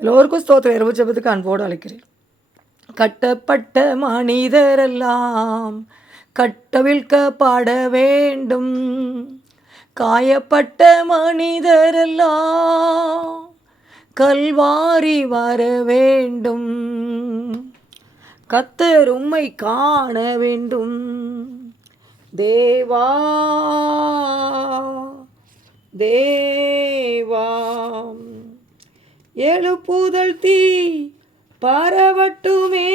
எல்லோருக்கும் ஸ்தோத்திரம். இரவு ஜெபத்துக்கு அன்போடு அழைக்கிறேன். கட்டப்பட்ட மனிதரெல்லாம் கட்டவிழ்க்கப்பட வேண்டும். காயப்பட்ட மனிதரெல்லாம் கல்வாரி வர வேண்டும். கர்த்தர் உம்மை காண வேண்டும். தேவா தேவா எழுப்புதல் தீ பரவட்டுமே,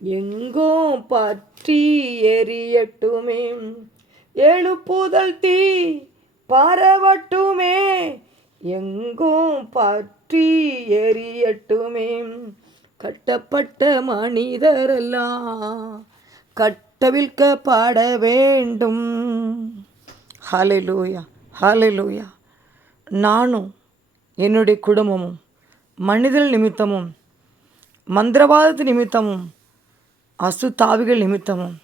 எங்கோ பற்றி எரியட்டுமே. எழுப்புதல் தீ பரவட்டுமே, எங்கோ பற்றி எரியட்டுமே. கட்டப்பட்ட மனிதரெல்லாம் கட்டவிழ்க்கப்பட வேண்டும். ஹல்லேலூயா, ஹல்லேலூயா. நானும் என்னுடைய குடும்பமும் மனிதர் நிமித்தமும் மந்திரவாதத்து நிமித்தமும் அசுத்தாவிகள் நிமித்தமும்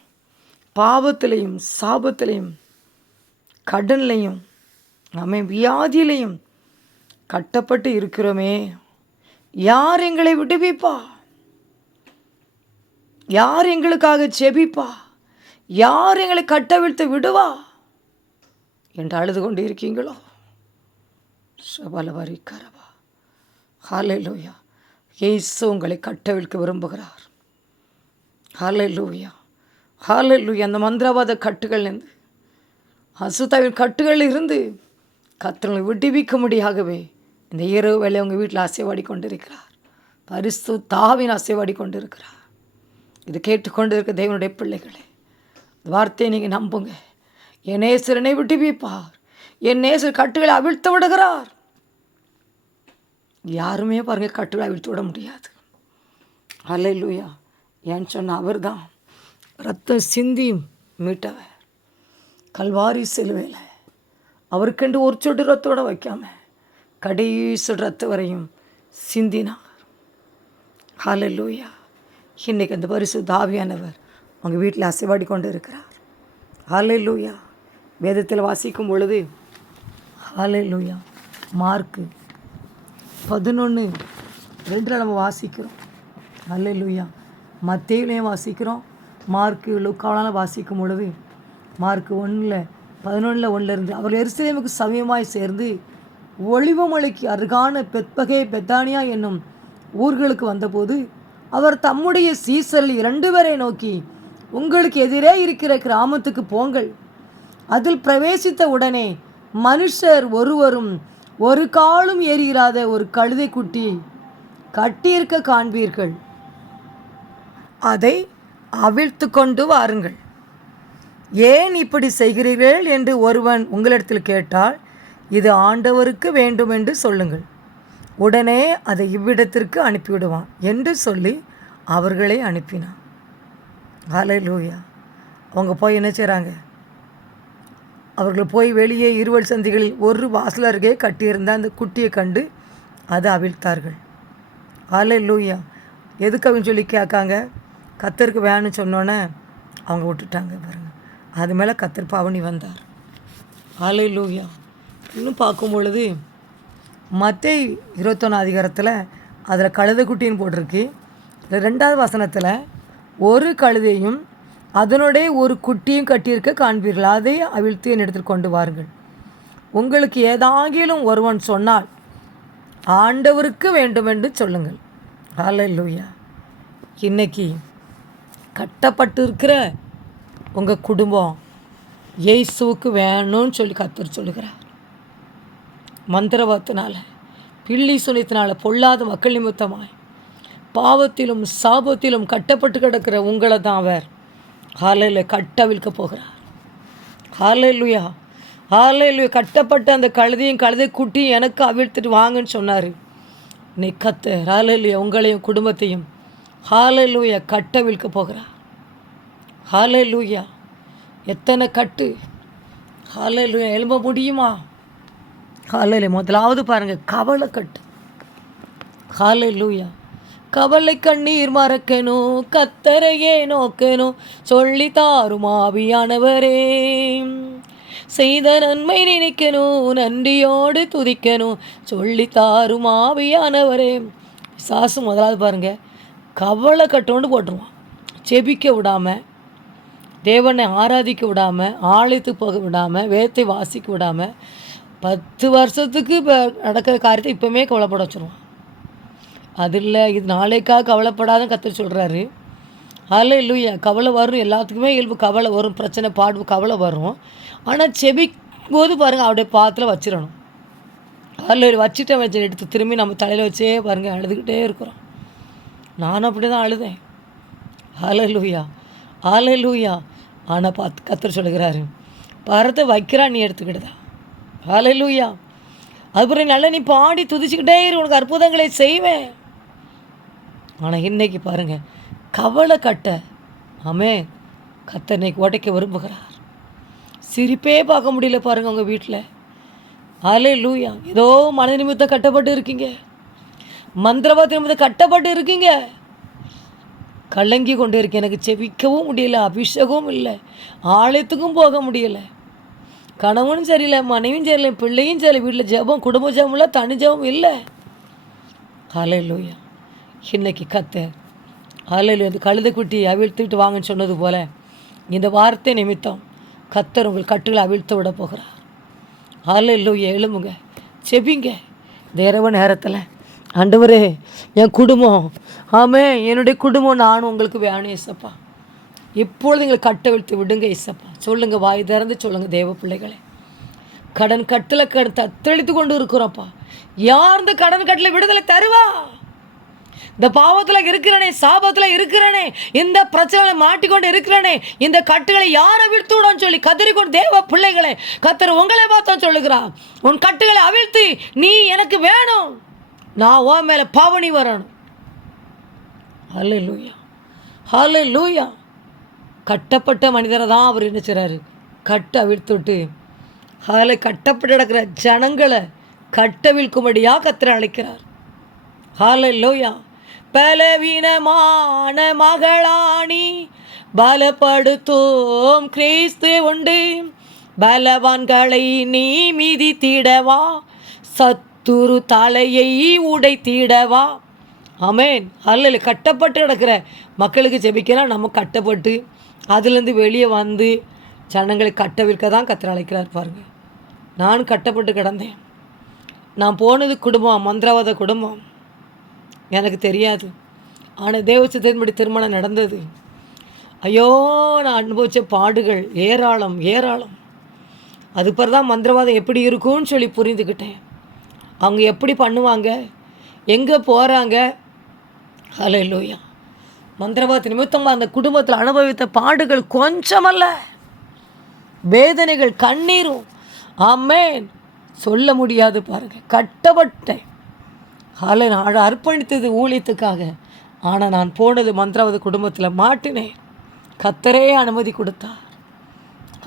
பாவத்திலையும் சாபத்திலையும் கடன்லையும் நம்ம வியாதியிலையும் கட்டப்பட்டு இருக்கிறோமே. யார் எங்களை விடுவிப்பா? யார் எங்களுக்காக செபிப்பா? யார் எங்களை கட்டவிழ்த்து விடுவா என்று அழுது கொண்டு இருக்கீங்களோ? சபலவரி கரவா. ஹல்லேலூயா. இயேசு உங்களை கட்டவிழ்க்க விரும்புகிறார். ஹல்லேலூயா, ஹல்லேலூயா. அந்த மந்திரவாத கட்டுகள்லேருந்து அசுத்தாவின் கட்டுகள் இருந்து கர்த்தரை விடுவிக்க முடியாகவே இந்த இரவு வேளை உங்கள் வீட்டில் அசைவாடி கொண்டிருக்கிறார். பரிசுத்த ஆவியின் அசைவாடி கொண்டிருக்கிறார். இது கேட்டுக்கொண்டு இருக்க தேவனுடைய பிள்ளைகளே, இந்த வார்த்தையை நீங்கள் நம்புங்க. என் நேசரனை விடுவிப்பார். என் நேசர் கட்டுகளை அவிழ்த்து விடுகிறார். யாருமே பாருங்கள் கட்டுகளை அவிழ்த்து விட முடியாது. ஹல்லேலூயா. ஏன்னு சொன்னால் அவர் தான் ரத்தம் சிந்தி மீட்டவர். கல்வாரி சிலுவையில் அவருக்கென்று ஒரு சொட்டு ரத்தோட வைக்காம கடைசி ரத்தம் வரையும் சிந்தினார். ஹல்லேலூயா. இன்றைக்கி அந்த பரிசுத்த ஆவியானவர் உங்கள் வீட்டில் அசைவாடி கொண்டு இருக்கிறார். ஹல்லேலூயா. வேதத்தில் வாசிக்கும் பொழுது ஹல்லேலூயா மார்க்கு 11:2 நம்ம வாசிக்கிறோம். ஹல்லேலூயா. மத்தேயுலையும் வாசிக்கிறோம், மார்க்கு லூக்காவிலும் வாசிக்கும் பொழுது மார்க்கு 11:1 அவர் எருசலேமுக்கு சமயமாய் சேர்ந்து ஒலிவமலைக்கு அருகான பெத்பகே பெத்தானியா என்னும் ஊர்களுக்கு வந்தபோது அவர் தம்முடைய சீசரில் 2 பேரை நோக்கி, உங்களுக்கு எதிரே இருக்கிற கிராமத்துக்கு போங்கள். அதில் பிரவேசித்த உடனே மனுஷர் ஒருவரும் ஒரு காலும் ஏறியிராத ஒரு கழுதை குட்டி கட்டியிருக்க காண்பீர்கள். அதை அவிழ்த்து கொண்டு வாருங்கள். ஏன் இப்படி செய்கிறீர்கள் என்று ஒருவன் உங்களிடத்தில் கேட்டால், இது ஆண்டவருக்கு வேண்டும் என்று சொல்லுங்கள். உடனே அதை இவ்விடத்திற்கு அனுப்பிவிடுவான் என்று சொல்லி அவர்களை அனுப்பினான். ஹல்லேலூயா. அவங்க போய் என்ன செய்கிறாங்க? அவர்கள் போய் வெளியே இருவழி சந்திகளில் ஒரு வாசல் அருகே கட்டியிருந்த அந்த குட்டியை கண்டு அதை அவிழ்த்தார்கள். ஹல்லேலூயா. எதுக்கு அப்படின்னு சொல்லி கேட்காங்க. கர்த்தருக்கு வேணும்னு சொன்னோன்னே அவங்க விட்டுட்டாங்க பாருங்கள். அது மேலே கர்த்தர் பவனி வந்தார். ஹல்லேலூயா. இன்னும் பார்க்கும் பொழுது மத்தேயு 21 அதிகாரத்தில் அதில் கழுதை குட்டின்னு போட்டிருக்கு. 2வது வசனத்தில் ஒரு கழுதையும் அதனுடைய ஒரு குட்டியும் கட்டியிருக்க காண்பீர்கள். அதை அவிழ்த்து என்னிடத்தில் கொண்டு வாருங்கள். உங்களுக்கு ஏதாகிலும் ஒருவன் சொன்னால் ஆண்டவருக்கு வேண்டும் என்று சொல்லுங்கள். ஹல்லேலூயா. இன்னைக்கு கட்டப்பட்டு இருக்கிற உங்கள் குடும்பம் இயேசுவுக்கு வேணும்னு சொல்லி கர்த்தர் சொல்லுகிறார். மந்திரவாதத்தினால பில்லி சுனித்தினால பொல்லாத மக்கள் நிமித்தமாய் பாவத்திலும் சாபத்திலும் கட்டப்பட்டு கிடக்கிற உங்களை தான் அவர் ஹல்லேலூயா கட்டவிழ்க்க போகிறார். ஹல்லேலூயா, ஹல்லேலூயா. கட்டப்பட்ட அந்த கழுதையும் கழுதை குட்டியும் எனக்கு அவிழ்த்துட்டு வாங்கன்னு சொன்னார். நீ கர்த்தர் ஹல்லேலூயா உங்களையும் குடும்பத்தையும் ஹல்லேலூயா கட்டவிழ்க்க போகிறார். ஹல்லேலூயா. எத்தனை கட்டு ஹல்லேலூயா எழும்ப முடியுமா? ஹல்லேலூயா. முதலாவது பாருங்கள், கவலை கட்டு. ஹல்லேலூயா. கவலை கண்ணீர் மறக்கணும், கர்த்தரையே நோக்கணும், சொல்லி தாரும் ஆவியானவரே. செய்த நன்மை நினைக்கணும், நன்றியோடு துதிக்கணும், சொல்லித்தாரும் ஆவியானவரே. சாசு முதலாவது பாருங்கள், கவலை கட்டோண்டு போட்டுருவான். செபிக்க விடாமல், தேவனை ஆராதிக்க விடாமல், ஆலயத்துக்கு போக விடாமல், வேதத்தை வாசிக்க விடாமல், 10 வருஷத்துக்கு இப்போ நடக்கிற காரியத்தை இப்போவுமே கவலைப்பட வச்சுருவான். அது இல்லை, இது நாளைக்காக கவலைப்படாத கர்த்தர் சொல்கிறாரு. ஹல்லேலூயா. கவலை வரும், எல்லாத்துக்குமே இயல்பு கவலை வரும், பிரச்சனை பாடு கவலை வரும். ஆனால் செபிக்கும்போது பாருங்கள், அவருடைய பாத்தில் வச்சிடணும். அதில் வச்சு எடுத்து திரும்பி நம்ம தலையில் வச்சே பாருங்கள் அழுதுகிட்டே இருக்கிறோம். நானும் அப்படி தான் அழுதேன். ஹல்லேலூயா, ஹல்லேலூயா. ஆனால் கர்த்தர் சொல்லுகிறாரு, பரத்தை வைக்கிறா, நீ எடுத்துக்கிட்டதா. ஹல்லேலூயா. அதுக்கப்புறம் நல்லா நீ பாடி துதிச்சுக்கிட்டே இரு, உனக்கு அற்புதங்களை செய்வேன். ஆனால் இன்றைக்கி பாருங்கள், கவலை கட்ட ஆமென் கர்த்தர் இன்னைக்கு உடைக்க விரும்புகிறார். சிரிப்பே பார்க்க முடியல பாருங்கள் உங்கள் வீட்டில். ஹல்லேலூயா. ஏதோ மன நிமித்தம் கட்டப்பட்டு இருக்கீங்க, மந்திரவாத நிமித்தம் கட்டப்பட்டு இருக்கீங்க, கலங்கி கொண்டு இருக்கேன். எனக்கு செபிக்கவும் முடியல, அபிஷேகமும் இல்லை, ஆலயத்துக்கும் போக முடியலை, கணவனும் சரியில்லை, மனைவியும் சரியில்லை, பிள்ளையும் சரியில்லை, வீட்டில் ஜெபம், குடும்ப ஜெபம் இல்லை, தனி ஜெபம் இல்லை. ஹல்லேலூயா. இன்னைக்கு கர்த்தர் ஹல்லேலூயா, இந்த கழுதைக்குட்டி அவிழ்த்துக்கிட்டு வாங்கன்னு சொன்னது போல் இந்த வார்த்தை நிமித்தம் கர்த்தர் உங்கள் கட்டுகளை அவிழ்த்து விட போகிறார். ஹல்லேலூயா. எழும்புங்க, செபிங்க. இந்த இரவு நேரத்தில், ஆண்டவரே என் குடும்பம், என்னுடைய குடும்பம் நானும் உங்களுக்கு வேணும் ஏசப்பா, இப்பொழுது எங்களை கட்டவிழ்த்து விடுங்க ஏசப்பா. சொல்லுங்கள், வாய் திறந்து சொல்லுங்கள் தேவ பிள்ளைகளே. கடன் கட்டில் தத்தளித்து கொண்டு இருக்கிறோம்ப்பா. யார் இந்த கடன் கட்டில் விடுதலை தருவா? இந்த பாவத்தில் இருக்கிறனே, சாபத்தில் இருக்கிறனே, இந்த பிரச்சனையில் மாட்டிக்கொண்டு இருக்கிறனே, இந்த கட்டுகளை யாரை அவிழ்த்து விடான்னு சொல்லி கதறிக்கொண்டு தேவ பிள்ளைகளே, கர்த்தர் உங்களை பார்த்தா சொல்லுகிறான், உன் கட்டுகளை அவிழ்த்து நீ எனக்கு வேணும், நான் உன் மேலே பவனி வரணும். ஹல்லேலூயா, ஹல்லேலூயா. கட்டப்பட்ட மனிதரை தான் அவர் என்ன செய்கிறாரு, கட்ட அவிழ்த்துட்டு கட்டப்பட்டு கிடக்கிற ஜனங்களை கட்டவிழ்க்கும்படியாக கர்த்தர் அழைக்கிறார். ஹல்லேலூயா. பலவீனமான மகளாணி பலப்படுத்தும் கிறிஸ்து உண்டு, பலவான்களை நீ மிதித்திடவா, சத்துரு தலையை உடைத்திடவா. ஆமென். அல்ல கட்டப்பட்டு கிடக்கிற மக்களுக்கு ஜெபிக்கலாம். நம்ம கட்டப்பட்டு அதுலேருந்து வெளியே வந்து ஜனங்களை கட்டவிழ்க்க தான் கர்த்தர் அழைக்கிறார் பாருங்கள். நான் கட்டப்பட்டு கிடந்தேன். நான் போனது குடும்பம், மந்திரவாத குடும்பம், எனக்கு தெரியாது. ஆனால் தேவசித்தன்படி திருமணம் நடந்தது. ஐயோ, நான் அனுபவித்த பாடுகள் ஏராளம் ஏராளம். அது பிறகு தான் மந்திரவாதம் எப்படி இருக்கும்னு சொல்லி புரிந்துக்கிட்டேன். அவங்க எப்படி பண்ணுவாங்க, எங்கே போகிறாங்க. ஹல்லேலூயா. மந்திரவாத நிமித்தமாக அந்த குடும்பத்தில் அனுபவித்த பாடுகள் கொஞ்சமல்ல, வேதனைகள், கண்ணீரும். ஆமென். சொல்ல முடியாது பாருங்கள். கட்டப்பட்டேன். நான் அர்ப்பணித்தது ஊழியத்துக்காக. ஆனால் நான் போனது மந்திரவாத குடும்பத்தில் மாட்டினேன். கர்த்தரே அனுமதி கொடுத்தார்.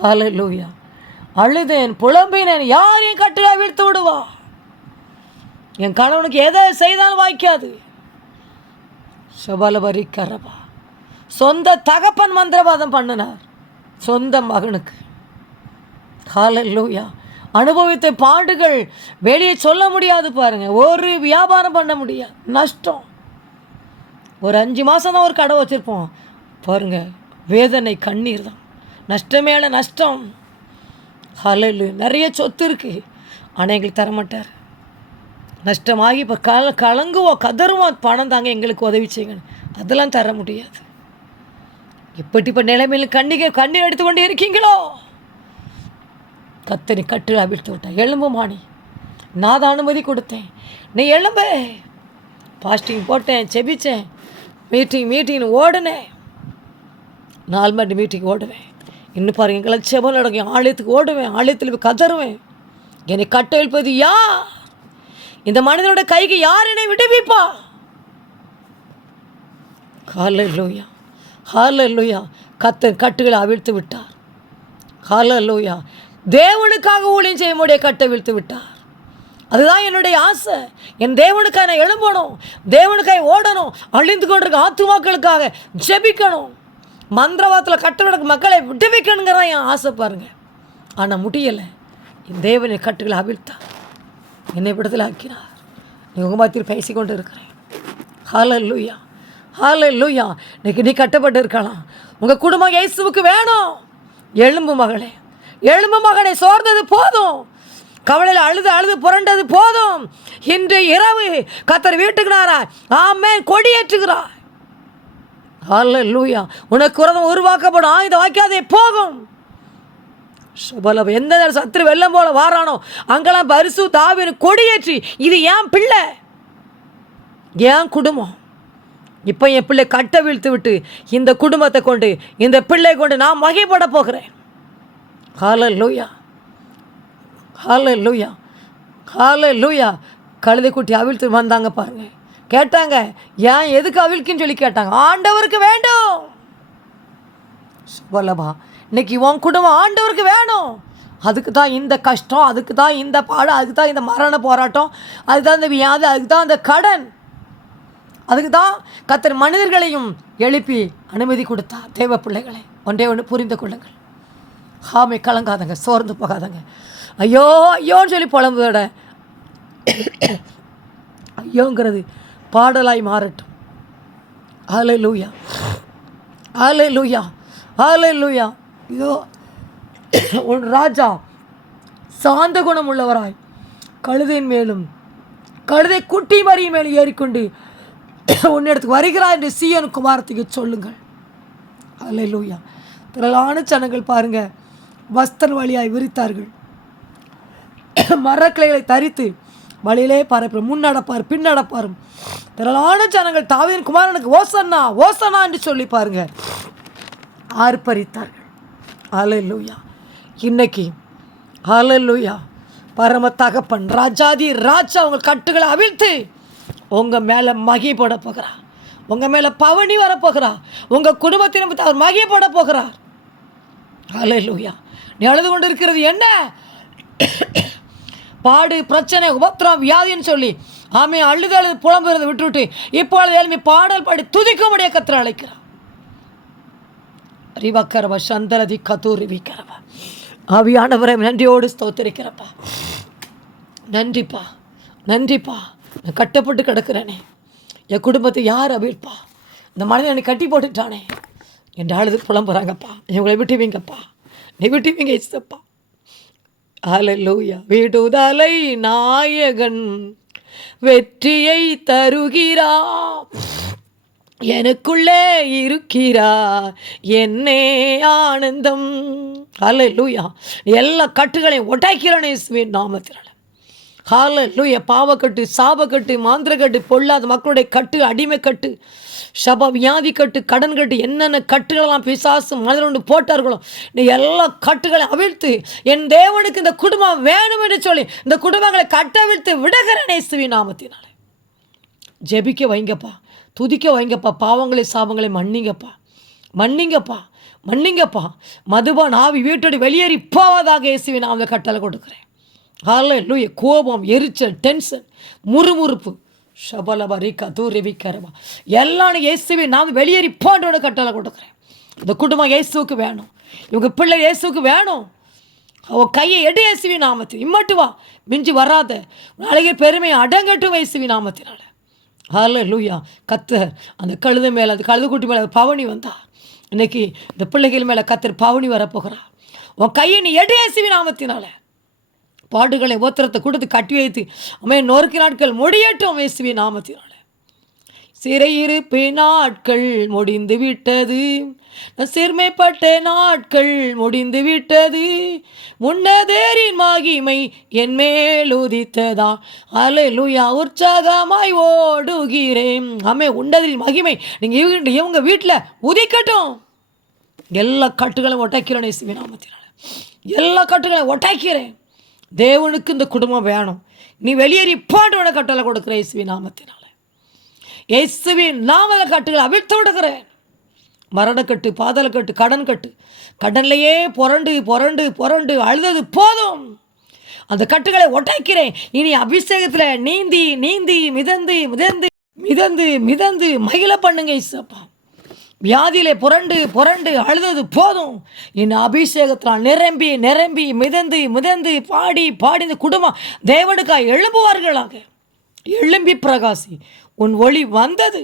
ஹல்லேலூயா. அழுதேன், புலம்பினேன். யாரையும் கட்டளை அவிழ்த்து விடுவா? என் கணவனுக்கு எதை செய்தாலும் வாய்க்காது. சபலபரி கரபா. சொந்த தகப்பன் மந்திரவாதம் பண்ணினார் சொந்த மகனுக்கு. ஹல்லேலூயா. அனுபவித்த பாடுகள் வெளியே சொல்ல முடியாது பாருங்கள். ஒரு வியாபாரம் பண்ண முடியாது, நஷ்டம். ஒரு 5 மாதம் தான் ஒரு கடை வச்சுருப்போம் பாருங்கள். வேதனை, கண்ணீர் தான், நஷ்டம் மேலே நஷ்டம். ஹல்லேலூயா. நிறைய சொத்து இருக்குது, ஆனால் எங்களுக்கு தரமாட்டார். நஷ்டமாகி இப்போ கலங்குவோம், கதறுவோம், பணம் தாங்க எங்களுக்கு உதவி செய்யுங்க. அதெல்லாம் தர முடியாது. இப்ப நிலைமையில் கண்ணீர் எடுத்து கொண்டு இருக்கீங்களோ, கத்தனை கட்டு அவிழ்த்து விட்டேன். எலும்பு மாணி, நான் தான் அனுமதி கொடுத்தேன். நீ எலும்பு. பாஸ்டிங் போட்டேன், செபித்தேன், மீட்டிங் ஓடினேன். 4 மணி மீட்டிங் ஓடுவேன். இன்னும் பாருங்கள், எங்களை செபம் நடக்கும். ஆலயத்துக்கு ஓடுவேன், ஆலயத்தில் போய் கதறுவேன். என்னை கட்ட எழுப்பது யார்? இந்த மனிதனோட கைக்கு யார் என்னை விடுவிப்பா? ஹல்லேலூயா, ஹல்லேலூயா. கர்த்தர் கட்டுகளை அவிழ்த்து விட்டார். ஹல்லேலூயா. தேவனுக்காக ஊழியம் செய்ய முடிய கட்டை விழ்த்து விட்டார். அதுதான் என்னுடைய ஆசை. என் தேவனுக்காக நான் எழும்பணும், தேவனுக்காக ஓடணும், அழிந்து கொண்டிருக்க ஆத்துமாக்களுக்காக ஜெபிக்கணும், மந்திரவாதத்தில் கட்டவிடக்கு மக்களை விடுவிக்கணுங்கிறதான் என் ஆசை பாருங்கள். ஆனால் முடியலை. என் தேவனை கட்டுகளை அவிழ்த்தார், என்னை விடுதலை ஆக்கினார். நீ உங்கமாத்திர பேசி கொண்டு இருக்கிறேன். ஹல்லேலூயா, ஹல்லேலூயா. இன்னைக்கு நீ கட்டப்பட்டு இருக்கலாம். உங்கள் குடும்பம் இயேசுவுக்கு வேணும். எழும்பு மகளே, எழும்பு மகனை, சோர்ந்தது போதும், கவலையில் அழுது அழுது புரண்டது போதும். இன்று இரவு கர்த்தர் வீட்டுக்குனாரா ஆமென் கொடியேற்றுகிறார். ஹல்லேலூயா. உனக்கு விரோதம் உருவாக்கப்படும் ஆயுதம் வாய்க்காதே போகும். சுபலப எந்த சத்துரு வெள்ளம் போல வாரானோ அங்கெல்லாம் பரிசுத்த ஆவியின் கொடியேற்றி, இது என் பிள்ளை, என் குடும்பம், இப்போ என் பிள்ளை கட்ட வீழ்த்து விட்டு இந்த குடும்பத்தை கொண்டு, இந்த பிள்ளை கொண்டு நான் மகிழ்பட போகிறேன். ஹல்லேலூயா, ஹல்லேலூயா, ஹல்லேலூயா. கழுதை குட்டி அவிழ்த்து வந்தாங்க பாருங்க. கேட்டாங்க, ஏன் எதுக்கு அவிழ்க்குன்னு சொல்லி கேட்டாங்க. ஆண்டவருக்கு வேண்டும். சுபலபா, இன்னைக்கு உன் குடும்பம் ஆண்டவருக்கு வேணும். அதுக்கு தான் இந்த கஷ்டம், அதுக்கு தான் இந்த பாடம், அதுக்கு தான் இந்த மரண போராட்டம், அதுக்கு தான் இந்த வியாதி, அதுக்கு தான் இந்த கடன், அதுக்கு தான் கர்த்தர் மனிதர்களையும் எழுப்பி அனுமதி கொடுத்தார். தேவ பிள்ளைகளை ஒன்றே ஒன்று புரிந்து கொள்ளுங்கள். ஆமை கலங்காதங்க, சோர்ந்து போகாதங்க. ஐயோ ஐயோன்னு சொல்லி புலம்புதோட ஐயோங்கிறது பாடலாய் மாறட்டும். ஹல்லேலூயா, ஹல்லேலூயா, ஹல்லேலூயா. இதோ ஒரு ராஜா சாந்த குணம் உள்ளவராய் கழுதையின் மேலும் கழுதை குட்டி மறியின் மேலும் ஏறிக்கொண்டு உன்னிடத்துக்கு வருகிறார் என்று சீயோன் குமாரத்துக்கு சொல்லுங்கள். ஹல்லேலூயா. திரளான ஜனங்கள் பாருங்க, வஸ்திர வழியாய் விரித்தார்கள், மரக்கிளைகளை தரித்து வழியிலே பரப்பு, முன்னடப்பார் பின்னடப்பாரும். திரளான ஜனங்கள் தாவீதின் குமாரனுக்கு ஓசன்னா ஓசன்னா என்று சொல்லி பாருங்க ஆர்ப்பரித்தார்கள். ஹல்லேலூயா. இன்னைக்கு ஹல்லேலூயா, பரம தகப்பன் ராஜாதி ராஜா உங்கள் கட்டுகளை அவிழ்த்து உங்கள் மேலே மகி போட போகிறார், உங்கள் மேலே பவனி வரப்போகிறா, உங்கள் குடும்பத்தின் அவர் மகி போட போகிறார். ஹல்லேலூயா. நீ அழுது கொண்டு இருக்கிறது என்ன? பாடு, பிரச்சனை, உபத்திரம், வியாதின்னு சொல்லி ஆமே அழுது அழுது புலம்புறதை விட்டுவிட்டு இப்பொழுது எழுப்பி பாடல் பாடி துதிக்கும்படிய கர்த்தர் அழைக்கிறார். ரிவக்கரவ சந்தரதி கதூரி விக்கரவ. ஆவியானவரை நன்றியோடு ஸ்தோத்திரிக்கிறப்பா. நன்றிப்பா, நன்றிப்பா. நான் கட்டப்பட்டு கிடக்கிறேனே, என் குடும்பத்தை யார் அவிழ்ப்பா? இந்த மனிதன் என்னை கட்டி போட்டுட்டானே என்று அழுது புலம்புறாங்கப்பா. இவங்களை விட்டுவீங்கப்பா, நீ விட்டுவீங்க இசப்பா. ஹல்லேலூயா. விடுதலை நாயகன் வெற்றியை தருகிறா, எனக்குள்ளே இருக்கிறா என்னே ஆனந்தம். ஹல்லேலூயா. எல்லா கட்டுகளையும் உடைக்கிறேன் இயேசுவின் நாமத்தினால. ஹல்லேலூயா. பாவக்கட்டு, சாபக்கட்டு, மாந்திரக்கட்டு, பொல்லாத மக்களுடைய கட்டு, அடிமை கட்டு, சப வியாதி கட்டு, கடன் கட்டு, என்னென்ன கட்டுகளெல்லாம் பிசாசு மனிதனோடு போட்டார்களோ நீ எல்லா கட்டுகளையும் அவிழ்த்து என் தேவனுக்கு இந்த குடும்பம் வேணும் என்று சொல்லி இந்த குடும்பங்களை கட்டவிழ்த்து விடுகிறேன் இயேசுவின் நாமத்தினால. ஜெபிக்க வைங்கப்பா, துதிக்க வைங்கப்பா, பாவங்களை சாபங்களை மன்னிங்கப்பா, மன்னிங்கப்பா, மன்னிங்கப்பா. மதுபான் ஆவி வீட்டோடு வெளியேறி போவதாக இயேசுவின் நாமத்தை கட்டளை கொடுக்குறேன். ஹல்லேலூயா. கோபம், எரிச்சல், டென்ஷன், முறுமுறுப்பு, ஷபலபரி கதூரிவிக்கரவா எல்லாம் இயேசுவின் நாம் வெளியேறி போன்றோட கட்டளை கொடுக்குறேன். இந்த குடும்பம் இயேசுவுக்கு வேணும், இவங்க பிள்ளை இயேசுவுக்கு வேணும். அவன் கையை எடு இயேசுவின் நாமத்தில், இம்மட்டு வா, மிஞ்சி வராத, நாளைக்கு பெருமை அடங்கட்டும் இயேசுவின் நாமத்தினால. ஹல்லேலூயா. கர்த்தர் அந்த கழுதை மேலே, அந்த கழுதுக்குட்டி மேலே பவனி வந்தா, இன்னைக்கு இந்த பிள்ளைகள் மேலே கர்த்தர் பவனி வரப்போகிறார். உன் கையை நீ எடு இயேசுவின் நாமத்தினால. பாடுகளை ஓத்திரத்தை கொடுத்து கட்டி வைத்து அம்மே நொறுக்கு நாட்கள் முடியட்டும் இயேசுவின் நாமத்தினால. சிறையிருப்பு நாட்கள் முடிந்து விட்டது, சிறுமைப்பட்ட நாட்கள் முடிந்து விட்டது, உன்னதரின் மகிமை என் மேல் உதித்ததா. ஹல்லேலூயா. உற்சாகமாய் ஓடுகிறேன். ஆமே, உன்னதரின் மகிமை நீங்கள் இவங்க வீட்டில் உதிக்கட்டும். எல்லா கட்டுகளையும் ஒட்டைக்கிறேன் இயேசுவின் நாமத்தினால. எல்லா கட்டுகளையும் ஒட்டைக்கிறேன். தேவனுக்கு இந்த குடும்பம் வேணும், நீ வெளியேறி போன்றோட கட்டளை கொடுக்குற இயேசுவின் நாமத்தினால. இயேசுவின் நாமத கட்டுகளை அவிழ்த்து விடுகிறேன். மரணக்கட்டு, பாதலக்கட்டு, கடன் கட்டு, கடன்லையே புரண்டு புரண்டு புரண்டு அழுதது போதும். அந்த கட்டுகளை ஒட்டைக்கிறேன். இனி அபிஷேகத்தில் நீந்தி நீந்தி மிதந்து மிதந்து மிதந்து மிதந்து மகிழ பண்ணுங்க இயேசுப்பா. வியாதியிலே புரண்டு புரண்டு அழுதது போதும். இன்னும் அபிஷேகத்தினால் நிரம்பி நிரம்பி மிதந்து மிதந்து பாடி பாடி இந்த குடும்பம் தேவனுக்காய் எழும்புவார்களாக. எழும்பி பிரகாசி, உன் ஒளி வந்தது.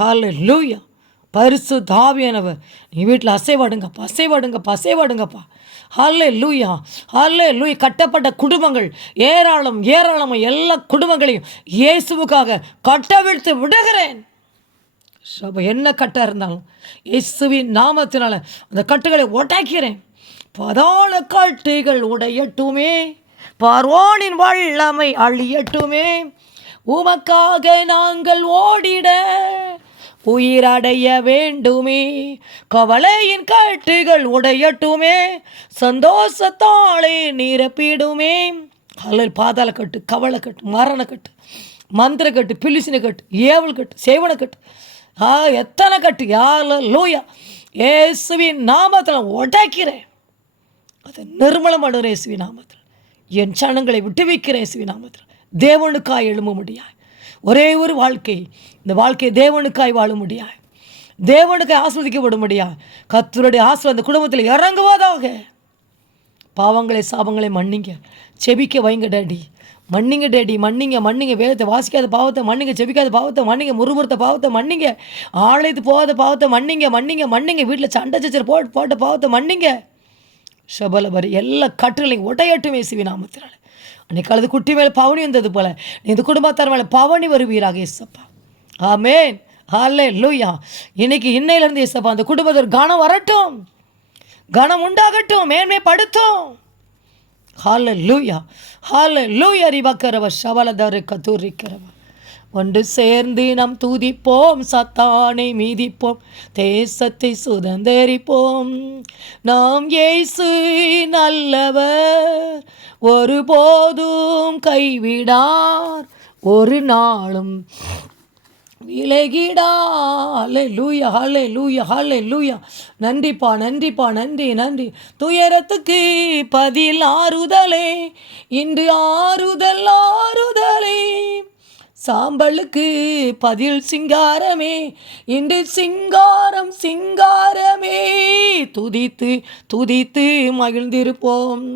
ஹல்லேலூயா. பரிசுத்த ஆவியானவர் நீ வீட்டில் அசைவாடுங்கப்பா, அசைவாடுங்கப்பா, அசைவாடுங்கப்பா. ஹல்லேலூயா, ஹல்லேலூயா. கட்டப்பட்ட குடும்பங்கள் ஏராளம் ஏராளமாக எல்லா குடும்பங்களையும் இயேசுவுக்காக கட்டவிழ்த்து விடுகிறேன். சபை என்ன கட்டாக இருந்தாலும் இயேசுவின் நாமத்தினால அந்த கட்டுகளை உடைக்கிறேன். பாதாள கட்டுகள் உடையட்டுமே, பார்வோனின் வல்லமை அழியட்டுமே. உமக்காக நாங்கள் ஓடிட உயிரடைய வேண்டுமே. கவலையின் கட்டுகள் உடையட்டுமே, சந்தோஷத்தாலே நிரப்பிடுமே. அல்ல பாதாள கட்டு, கவலை கட்டு, மரண கட்டு, மந்திர கட்டு, பிலிசின கட்டு, ஏவல் கட்டு, சேவன கட்டு, எத்தனை கட்டு ஹல்லேலூயா இயேசுவின் நாமத்தில் உடைக்கிறேன். அதை நிர்மலம் பண்ணுறேன் இயேசுவின் நாமத்தில். என் சனங்களை விட்டுவிக்கிறேன் இயேசுவின் நாமத்தில். தேவனுக்காய் எழும்ப முடியாது. ஒரே ஒரு வாழ்க்கை, இந்த வாழ்க்கையை தேவனுக்காய் வாழ முடியாது. தேவனுக்காய் ஆஸ்வதிக்கப்பட முடியாது. கர்த்தருடைய ஆசீர்வாதம் அந்த குடும்பத்தில் இறங்குவதாக. பாவங்களை சாபங்களை மன்னிங்க, செபிக்க வைங்க டேடி. மன்னிங்க டேடி, மன்னிங்க மன்னிங்க. வேதத்தை வாசிக்காத பாவத்தை மன்னிங்க, செபிக்காத பாவத்தை மன்னிங்க, முறுமுறுத்த பாவத்தை மன்னிங்க, ஆலயத்து போகாத பாவத்தை மன்னிங்க மன்னிங்க மன்னிங்க, வீட்டில் சண்டை சச்சர் போட்ட பாவத்தை மன்னிங்க. ஷபலபரி எல்லா கட்டுகளையும் உடையட்டும் இயேசுவி நாமத்தினால. அன்னைக்கு அழுது குட்டி மேலே பவனி வந்தது போல நீ இந்த குடும்பத்தார் மேலே பவனி வருவீராக இயேசப்பா. ஆமேன். ஹல்லேலூயா. இன்னைக்கு இன்னையிலேருந்து இயேசப்பா அந்த குடும்பத்தில் கனம் வரட்டும், கனம் உண்டாகட்டும், மேன்மைப்படுத்தும். ஹல்லேலூயா, ஹல்லேலூயா. ரிபக்கரவ ஷவலதரு கதுரிக்கரவ. ஒன்று சேர்ந்து நாம் துதிப்போம், சத்தானை மீதிப்போம், தேசத்தை சுதந்தரிப்போம். நாம் இயேசு நல்லவர், ஒருபோதும் கைவிடார், ஒரு நாளும் விலகிடா. ஹல்லேலூயா, ஹல்லேலூயா, ஹல்லேலூயா. நன்றிப்பா, நன்றிப்பா, நன்றி நன்றி. துயரத்துக்கு பதில் ஆறுதலே, இன்று ஆறுதல் ஆறுதலே. சாம்பலுக்கு பதில் சிங்காரமே, இன்று சிங்காரம் சிங்காரமே. துதித்து துதித்து மகிழ்ந்திருப்போம்,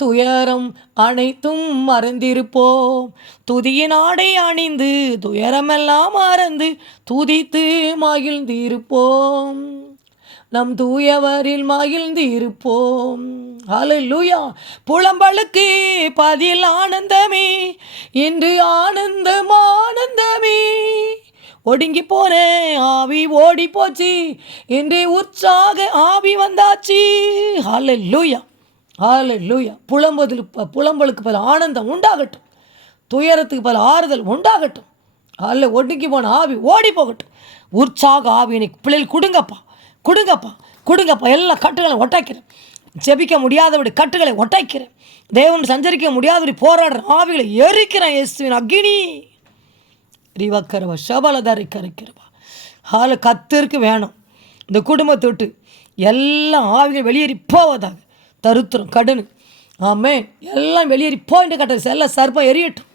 துயரம் அனைத்தும் மறந்திருப்போம். துதியின் ஆடை அணிந்து துயரமெல்லாம் மறந்து துதித்து மகிழ்ந்திருப்போம். நம் தூயவரில் மகிழ்ந்து இருப்போம். ஹல்லேலூயா. புலம்பலுக்கு பதில் ஆனந்தமே, இன்று ஆனந்தம் ஆனந்தமே. ஒடுங்கி போன ஆவி ஓடி போச்சு, இன்று உற்சாக ஆவி வந்தாச்சு. ஹல்லேலூயா, ஹல்லேலூயா. புலம்பலுக்கு பல ஆனந்தம் உண்டாகட்டும், துயரத்துக்கு பல ஆறுதல் உண்டாகட்டும். அல்ல ஒடுங்கி போன ஆவி ஓடி போகட்டும். உற்சாக ஆவி இன்னைக்கு பிள்ளைகள் கொடுங்கப்பா, கொடுங்கப்பா, கொடுங்கப்பா. எல்லா கட்டுகளை ஒட்டாக்கிறேன். ஜெபிக்க முடியாதபடி கட்டுகளை ஒட்டாக்கிறேன். தேவன் சஞ்சரிக்க முடியாதபடி போராடுற ஆவிகளை எரிக்கிறேன் இயேசுவின் அக்கினி. ரிவக்கரவா ஷபலதாரி கரைக்கிறவா. கத்திற்கு வேணும் இந்த குடும்பத்தை விட்டு எல்லா ஆவிகள் வெளியேறி போவதாக. தருத்திரம் கடன் ஆமே எல்லாம் வெளியேறி போயிட்டு கட்ட எல்லா சர்ப்பம் எரியட்டும்,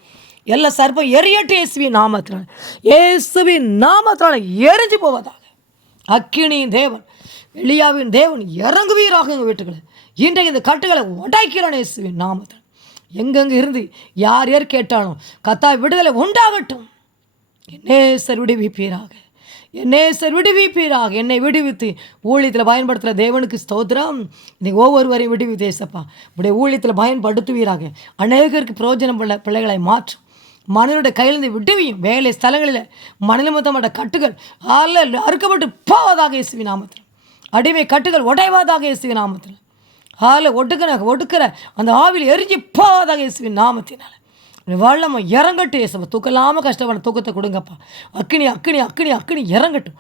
எல்லா சர்ப்பம் எரியட்டும் இயேசுவின் நாமத்தினால், இயேசுவின் நாமத்தினால் எரிஞ்சு போவதாக. அக்கினியின் தேவன், எலியாவின் தேவன் இறங்குவீராக எங்கள் வீட்டுகளை. இன்றைக்கு இந்த கட்டுகளை உடைக்கிறோம் இயேசுவின் நாமத்தில். எங்கெங்கே இருந்து யார் யார் கேட்டாலும் கர்த்தர் விடுதலை உண்டாகட்டும். என்னேசர் விடுவிப்பீராக, என்னேசர் விடுவிப்பீராக. என்னை விடுவித்து ஊழியத்தில் பயன்படுத்துகிற தேவனுக்கு ஸ்தோத்திரம். இன்னைக்கு ஒவ்வொருவரையும் விடுவித்து ஏசப்பா இப்படி ஊழியத்தில் பயன்படுத்துவீராக. அநேகருக்கு பிரயோஜனம் உள்ள பிள்ளைகளை மாற்றும். மனிதனுடைய கையிலிருந்து விடுவியும். வேலை ஸ்தலங்களில் மனிதமத்தமான கட்டுகள் அறுக்கப்பட்டு போவதாக இயேசுவின் நாமத்தில். அடிமை கட்டுகள் உடைவதாக இயேசுவின் நாமத்தில். ஒடுக்கிற அந்த ஆவியில் எரிஞ்சு போவதாக இயேசுவின் நாமத்தினால். வல்லமை இறங்கட்டும் இயேசுப்பா. தூக்கலாமல் கஷ்டப்பட தூக்கத்தை கொடுங்கப்பா. அக்கினி அக்கினி அக்கினி அக்கினி இறங்கட்டும்.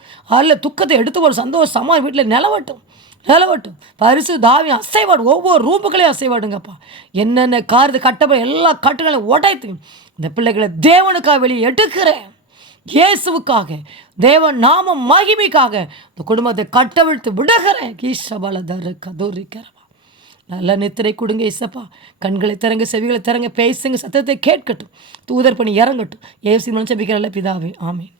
துக்கத்தை எடுத்து ஒரு சந்தோஷமாக வீட்டில் நிலவட்டும், நிலவட்டும். பரிசு தாவி அசைவாடு, ஒவ்வொரு ரூபங்களையும் அசைவாடுங்கப்பா. என்னென்ன காரியத்தை கட்டப்பட எல்லா கட்டுகளையும் உடைத்து இந்த பிள்ளைகளை தேவனுக்காக வெளியே எடுக்கிறேன். இயேசுவுக்காக, தேவன் நாம மகிமைக்காக இந்த குடும்பத்தை கட்டவிழ்த்து விடுகிறேன். கீஷபலதரு கதுரிக்கிறவா. நல்ல நித்திரை கொடுங்க இயேசப்பா. கண்களை திறங்க, செவிகளை திறங்க, பேசுங்க, சத்தத்தை கேட்கட்டும். தூதர் பணி இறங்கட்டும். இயேசு மூலம் ஜெபிக்கிறேன் பிதாவே, ஆமீன்.